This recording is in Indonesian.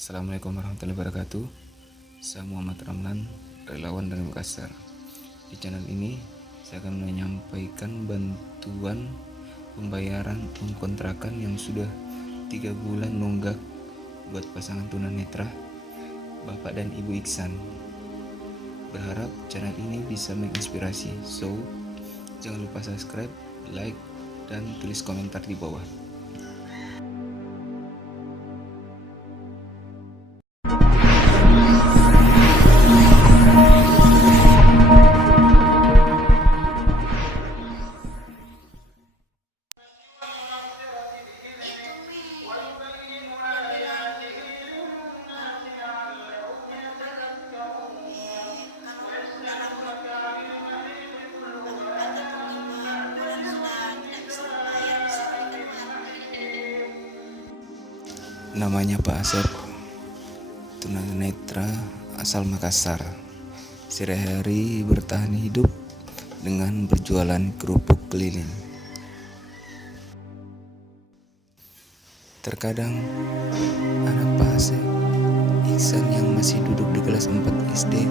Assalamualaikum warahmatullahi wabarakatuh. Saya Muhammad Ramlan, relawan dari Makassar. Di channel ini, saya akan menyampaikan bantuan pembayaran uang kontrakan yang sudah 3 bulan nunggak buat pasangan tunanetra Bapak dan Ibu Iksan. Berharap channel ini bisa menginspirasi, so jangan lupa subscribe, like, dan tulis komentar di bawah. Namanya Pak Asep, tunanetra asal Makassar. Sehari-hari bertahan hidup dengan berjualan kerupuk keliling. Terkadang anak Pak Asep, Iksan yang masih duduk di kelas 4 SD,